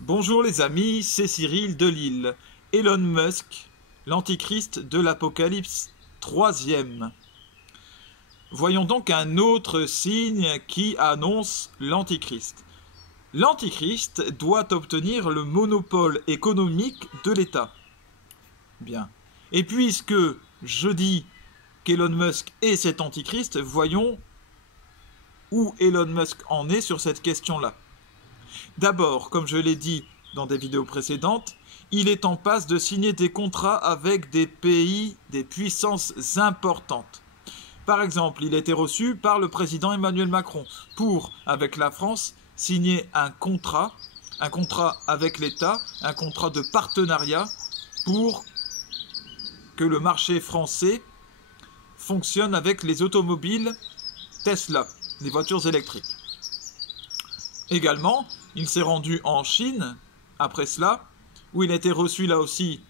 Bonjour les amis, c'est Cyril de Lille. Elon Musk, l'antichrist de l'Apocalypse, troisième. Voyons donc un autre signe qui annonce l'antichrist. L'antichrist doit obtenir le monopole économique de l'État. Bien. Et puisque je dis qu'Elon Musk est cet antichrist, voyons où Elon Musk en est sur cette question-là. D'abord, comme je l'ai dit dans des vidéos précédentes, il est en passe de signer des contrats avec des pays, des puissances importantes. Par exemple, il a été reçu par le président Emmanuel Macron pour, avec la France, signer un contrat avec l'État, un contrat de partenariat pour que le marché français fonctionne avec les automobiles Tesla, les voitures électriques. Également, il s'est rendu en Chine, après cela, où il a été reçu là aussi,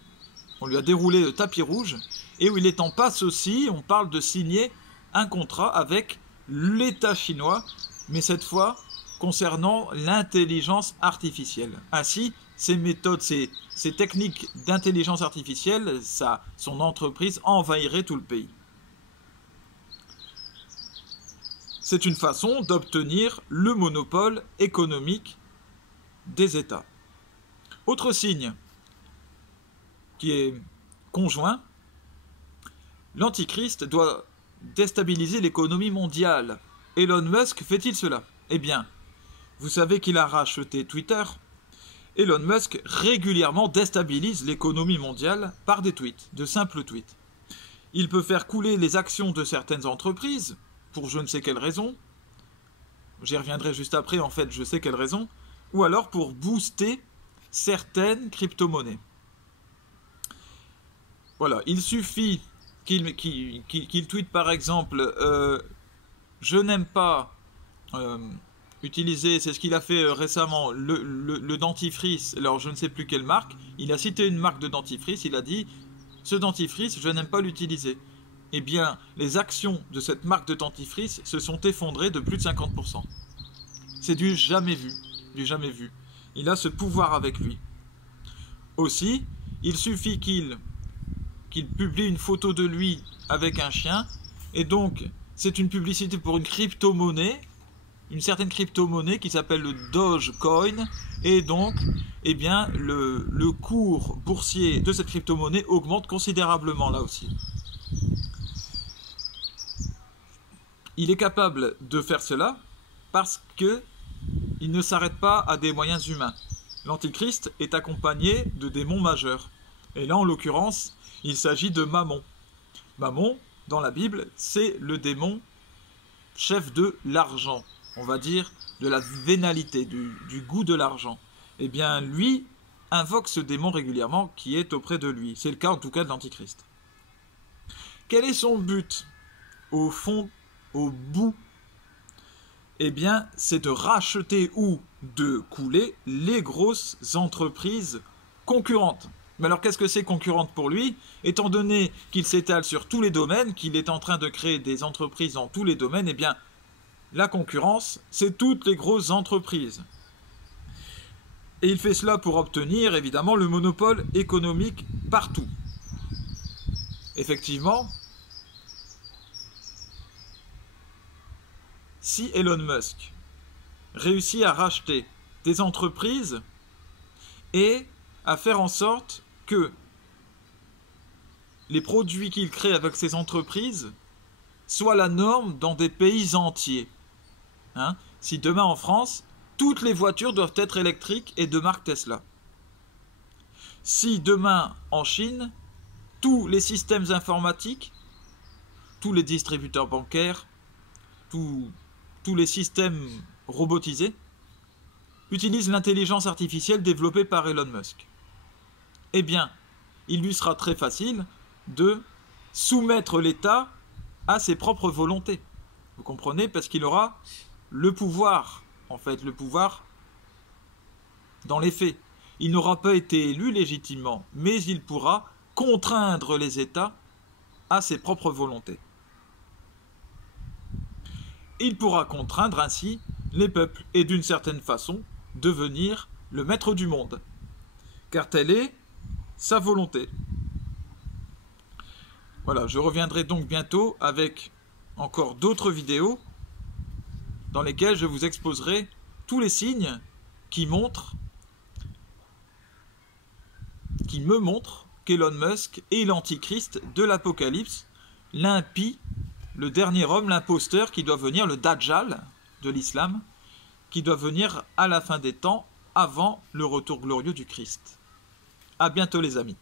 on lui a déroulé le tapis rouge, et où il est en passe aussi, on parle de signer un contrat avec l'État chinois, mais cette fois concernant l'intelligence artificielle. Ainsi, ces méthodes, ces techniques d'intelligence artificielle, son entreprise envahirait tout le pays. C'est une façon d'obtenir le monopole économique des États. Autre signe qui est conjoint, l'antichrist doit déstabiliser l'économie mondiale. Elon Musk fait-il cela? Eh bien, vous savez qu'il a racheté Twitter. Elon Musk régulièrement déstabilise l'économie mondiale par des tweets, de simples tweets. Il peut faire couler les actions de certaines entreprises, pour je ne sais quelle raison, j'y reviendrai juste après, en fait, je sais quelle raison, ou alors pour booster certaines crypto-monnaies. Voilà, il suffit qu'il tweete par exemple je n'aime pas utiliser, c'est ce qu'il a fait récemment, le dentifrice, alors je ne sais plus quelle marque, il a cité une marque de dentifrice, il a dit ce dentifrice, je n'aime pas l'utiliser. Eh bien, les actions de cette marque de dentifrice se sont effondrées de plus de 50%. C'est du jamais vu, du jamais vu. Il a ce pouvoir avec lui. Aussi, il suffit qu'il publie une photo de lui avec un chien, et donc c'est une publicité pour une crypto-monnaie, une certaine crypto-monnaie qui s'appelle le Dogecoin, et donc, eh bien, le cours boursier de cette crypto-monnaie augmente considérablement là aussi. Il est capable de faire cela parce qu'il ne s'arrête pas à des moyens humains. L'Antichrist est accompagné de démons majeurs. Et là, en l'occurrence, il s'agit de Mammon. Mammon, dans la Bible, c'est le démon chef de l'argent. On va dire de la vénalité, du goût de l'argent. Eh bien, lui invoque ce démon régulièrement qui est auprès de lui. C'est le cas, en tout cas, de l'Antichrist. Quel est son but? Au fond, au bout, eh bien, c'est de racheter ou de couler les grosses entreprises concurrentes. Mais alors, qu'est-ce que c'est concurrente pour lui? Étant donné qu'il s'étale sur tous les domaines, qu'il est en train de créer des entreprises dans tous les domaines, eh bien, la concurrence, c'est toutes les grosses entreprises. Et il fait cela pour obtenir, évidemment, le monopole économique partout. Effectivement, si Elon Musk réussit à racheter des entreprises et à faire en sorte que les produits qu'il crée avec ces entreprises soient la norme dans des pays entiers. Si demain en France, toutes les voitures doivent être électriques et de marque Tesla. Si demain en Chine, tous les systèmes informatiques, tous les distributeurs bancaires, tous les systèmes robotisés utilisent l'intelligence artificielle développée par Elon Musk. Eh bien, il lui sera très facile de soumettre l'État à ses propres volontés. Vous comprenez? Parce qu'il aura le pouvoir, en fait, le pouvoir dans les faits. Il n'aura pas été élu légitimement, mais il pourra contraindre les États à ses propres volontés. Il pourra contraindre ainsi les peuples et d'une certaine façon devenir le maître du monde, car telle est sa volonté. Voilà, je reviendrai donc bientôt avec encore d'autres vidéos dans lesquelles je vous exposerai tous les signes qui me montrent qu'Elon Musk est l'antichrist de l'Apocalypse, l'impie, le dernier homme, l'imposteur qui doit venir, le Dajjal de l'islam, qui doit venir à la fin des temps, avant le retour glorieux du Christ. À bientôt les amis.